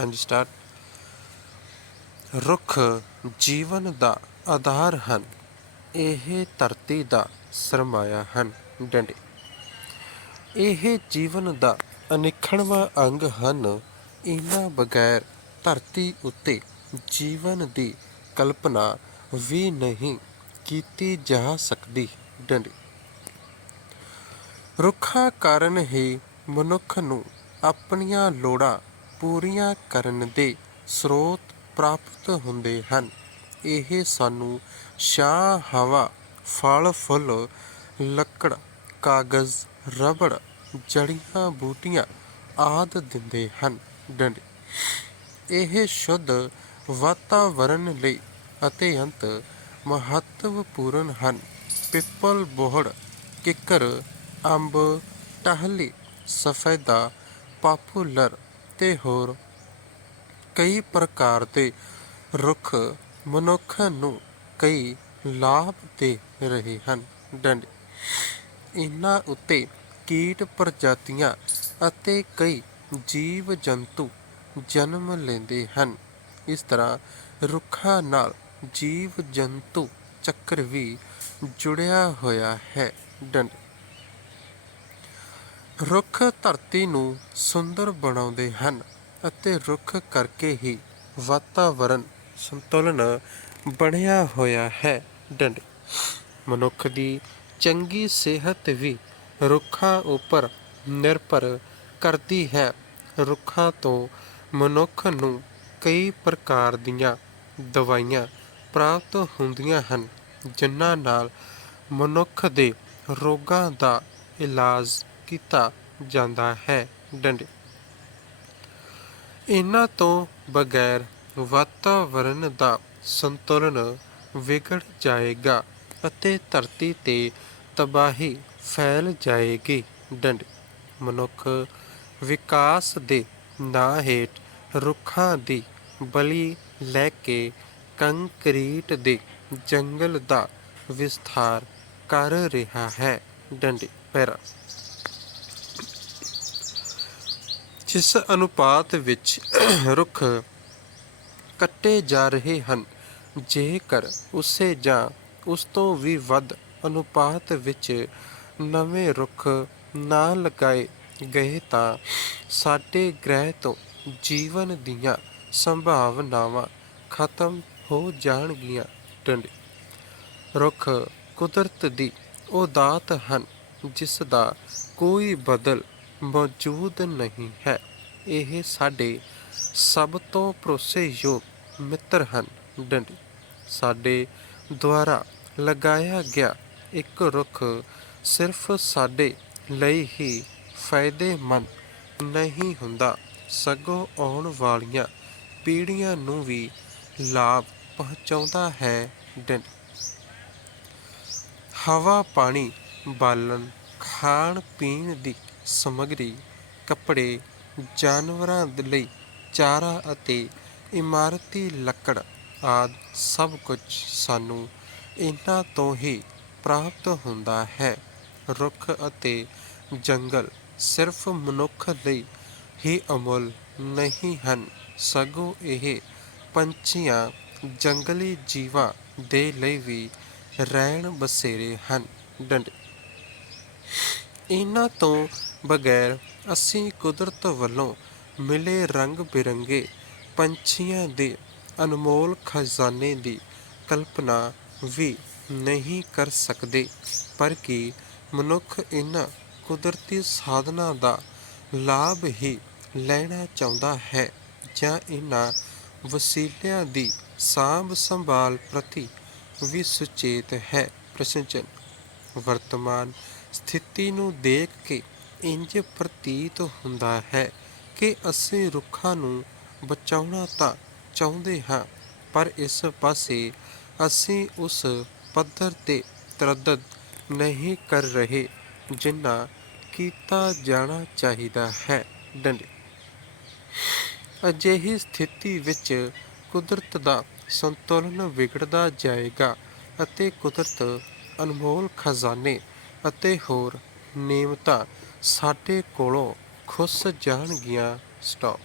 ਹਾਂਜੀ ਸਟਾਰਟ ਰੁੱਖ ਜੀਵਨ ਦਾ ਆਧਾਰ ਹਨ। ਇਹ ਧਰਤੀ ਦਾ ਸਰਮਾਇਆ ਹਨ, ਡੰਡੇ। ਇਹ ਜੀਵਨ ਦਾ ਅਨਿਖੜਵਾਂ ਅੰਗ ਹਨ। ਇਹਨਾਂ ਬਗੈਰ ਧਰਤੀ ਉੱਤੇ ਜੀਵਨ ਦੀ ਕਲਪਨਾ ਵੀ ਨਹੀਂ ਕੀਤੀ ਜਾ ਸਕਦੀ, ਡੰਡੀ। ਰੁੱਖਾਂ ਕਾਰਨ ਹੀ ਮਨੁੱਖ ਨੂੰ ਆਪਣੀਆਂ ਲੋੜਾਂ ਪੂਰੀਆਂ ਕਰਨ ਦੇ ਸਰੋਤ ਪ੍ਰਾਪਤ ਹੁੰਦੇ ਹਨ। ਇਹ ਸਾਨੂੰ ਛਾਂ, ਹਵਾ, ਫਲ, ਫੁੱਲ, ਲੱਕੜ, ਕਾਗਜ਼, ਰਬੜ, ਜੜੀਆਂ, ਬੂਟੀਆਂ ਆਦਿ ਦਿੰਦੇ ਹਨ। ਡੰਡੇ। ਇਹ ਸ਼ੁੱਧ ਵਾਤਾਵਰਣ ਲਈ ਅਤਿਅੰਤ ਮਹੱਤਵਪੂਰਨ ਹਨ। ਪਿੱਪਲ, ਬੋਹੜ, ਕਿੱਕਰ, ਅੰਬ, ਟਾਹਲੀ, ਸਫੈਦਾ, ਪਾਪੂਲਰ ਤੇ ਹੋਰ ਕਈ ਪ੍ਰਕਾਰ ਦੇ ਰੁੱਖ ਮਨੁੱਖ ਨੂੰ ਕਈ ਲਾਭ ਦੇ ਰਹੇ ਹਨ। ਡੰਡ। ਇਹਨਾਂ ਉੱਤੇ ਕੀਟ ਪ੍ਰਜਾਤੀਆਂ ਅਤੇ ਕਈ ਜੀਵ ਜੰਤੂ ਜਨਮ ਲੈਂਦੇ ਹਨ। ਇਸ ਤਰ੍ਹਾਂ ਰੁੱਖਾਂ ਨਾਲ ਜੀਵ ਜੰਤੂ ਚੱਕਰ ਵੀ ਜੁੜਿਆ ਹੋਇਆ ਹੈ। ਡੰਡ। ਰੁੱਖ ਧਰਤੀ ਨੂੰ ਸੁੰਦਰ ਬਣਾਉਂਦੇ ਹਨ ਅਤੇ ਰੁੱਖ ਕਰਕੇ ਹੀ ਵਾਤਾਵਰਣ ਸੰਤੁਲਨ ਬਣਿਆ ਹੋਇਆ ਹੈ। ਡੰਡੇ। ਮਨੁੱਖ ਦੀ ਚੰਗੀ ਸਿਹਤ ਵੀ ਰੁੱਖਾਂ ਉੱਪਰ ਨਿਰਭਰ ਕਰਦੀ ਹੈ। ਰੁੱਖਾਂ ਤੋਂ ਮਨੁੱਖ ਨੂੰ ਕਈ ਪ੍ਰਕਾਰ ਦੀਆਂ ਦਵਾਈਆਂ ਪ੍ਰਾਪਤ ਹੁੰਦੀਆਂ ਹਨ, ਜਿਨ੍ਹਾਂ ਨਾਲ ਮਨੁੱਖ ਦੇ ਰੋਗਾਂ ਦਾ ਇਲਾਜ ਕੀਤਾ ਜਾਂਦਾ ਹੈ। ਡੰਡੇ। ਇਹਨਾਂ ਤੋਂ ਬਗੈਰ ਵਾਤਾਵਰਣ ਦਾ ਸੰਤੁਲਨ ਵਿਗੜ ਜਾਏਗਾ ਅਤੇ ਧਰਤੀ ਤੇ ਤਬਾਹੀ ਫੈਲ ਜਾਏਗੀ। ਡੰਡੇ। ਮਨੁੱਖ ਵਿਕਾਸ ਦੇ ਨਾਂ ਹੇਠ ਰੁੱਖਾਂ ਦੀ ਬਲੀ ਲੈ ਕੇ ਕੰਕਰੀਟ ਦੇ ਜੰਗਲ ਦਾ ਵਿਸਥਾਰ ਕਰ ਰਿਹਾ ਹੈ। ਡੰਡੇ। ਪੈਰਾ। ਜਿਸ ਅਨੁਪਾਤ ਵਿੱਚ ਰੁੱਖ ਕੱਟੇ ਜਾ ਰਹੇ ਹਨ, ਜੇਕਰ ਉਸੇ ਜਾਂ ਉਸ ਤੋਂ ਵੀ ਵੱਧ ਅਨੁਪਾਤ ਵਿੱਚ ਨਵੇਂ ਰੁੱਖ ਨਾ ਲਗਾਏ ਗਏ ਤਾਂ ਸਾਡੇ ਗ੍ਰਹਿ ਤੋਂ ਜੀਵਨ ਦੀਆਂ ਸੰਭਾਵਨਾਵਾਂ ਖਤਮ ਹੋ ਜਾਣਗੀਆਂ। ਡੰਡੇ ਰੁੱਖ ਕੁਦਰਤ ਦੀ ਉਹ ਦਾਤ ਹਨ, ਜਿਸ ਦਾ ਕੋਈ ਬਦਲ ਮੌਜੂਦ ਨਹੀਂ ਹੈ। ਇਹ ਸਾਡੇ ਸਭ ਤੋਂ ਭਰੋਸੇਯੋਗ ਮਿੱਤਰ ਹਨ, ਡੰਡੇ। ਸਾਡੇ ਦੁਆਰਾ ਲਗਾਇਆ ਗਿਆ ਇੱਕ ਰੁੱਖ ਸਿਰਫ ਸਾਡੇ ਲਈ ਹੀ ਫਾਇਦੇਮੰਦ ਨਹੀਂ ਹੁੰਦਾ। ਸਗੋਂ ਆਉਣ ਵਾਲੀਆਂ ਪੀੜ੍ਹੀਆਂ ਨੂੰ ਵੀ ਲਾਭ ਪਹੁੰਚਾਉਂਦਾ ਹੈ, ਡੰਡੇ। ਹਵਾ ਪਾਣੀ ਬਾਲਣ ਖਾਣ ਪੀਣ ਦੀ ਸਮੱਗਰੀ, ਕੱਪੜੇ, ਜਾਨਵਰਾਂ ਦੇ ਲਈ ਚਾਰਾ ਅਤੇ ਇਮਾਰਤੀ ਲੱਕੜ ਆਦਿ ਸਭ ਕੁਝ ਸਾਨੂੰ ਇਹਨਾਂ ਤੋਂ ਹੀ ਪ੍ਰਾਪਤ ਹੁੰਦਾ ਹੈ। ਰੁੱਖ ਅਤੇ ਜੰਗਲ ਸਿਰਫ ਮਨੁੱਖ ਲਈ ਹੀ ਅਮੁੱਲ ਨਹੀਂ ਹਨ। ਸਗੋਂ ਇਹ ਪੰਛੀਆਂ ਜੰਗਲੀ ਜੀਵਾਂ ਦੇ ਲਈ ਵੀ ਰਹਿਣ ਬਸੇਰੇ ਹਨ। ਡੰਡ ਇਹਨਾਂ ਤੋਂ ਬਗੈਰ ਅਸੀਂ ਕੁਦਰਤ ਵੱਲੋਂ ਮਿਲੇ ਰੰਗ ਬਿਰੰਗੇ ਪੰਛੀਆਂ ਦੇ ਅਨਮੋਲ ਖਜ਼ਾਨੇ ਦੀ ਕਲਪਨਾ ਵੀ ਨਹੀਂ ਕਰ ਸਕਦੇ। ਪਰ ਕੀ ਮਨੁੱਖ ਇਹਨਾਂ ਕੁਦਰਤੀ ਸਾਧਨਾਂ ਦਾ ਲਾਭ ਹੀ ਲੈਣਾ ਚਾਹੁੰਦਾ ਹੈ ਜਾਂ ਇਹਨਾਂ ਵਸੀਲਿਆਂ ਦੀ ਸਾਂਭ ਸੰਭਾਲ ਪ੍ਰਤੀ ਵੀ ਸੁਚੇਤ ਹੈ? ਪ੍ਰਸ਼ਨ ਵਰਤਮਾਨ ਸਥਿਤੀ ਨੂੰ ਦੇਖ ਕੇ ਇੰਜ ਪ੍ਰਤੀਤ ਹੁੰਦਾ ਹੈ ਕਿ ਅਸੀਂ ਰੁੱਖਾਂ ਨੂੰ ਬਚਾਉਣਾ ਤਾਂ ਚਾਹੁੰਦੇ ਹਾਂ, ਪਰ ਇਸ ਪਾਸੇ ਅਸੀਂ ਉਸ ਪੱਧਰ ਤੇ ਤਰੱਦਦ ਨਹੀਂ ਕਰ ਰਹੇ ਜਿੰਨਾ ਕੀਤਾ ਜਾਣਾ ਚਾਹੀਦਾ ਹੈ। ਡੰਡੇ ਅਜਿਹੀ ਸਥਿਤੀ ਵਿੱਚ ਕੁਦਰਤ ਦਾ ਸੰਤੁਲਨ ਵਿਗੜਦਾ ਜਾਏਗਾ ਅਤੇ ਕੁਦਰਤ ਅਨਮੋਲ ਖਜ਼ਾਨੇ ਅਤੇ ਹੋਰ ਨਿਯਮਤਾਂ ਸਾਡੇ ਕੋਲੋਂ ਖੁੱਸ ਜਾਣਗੀਆਂ ਸਟਾਪ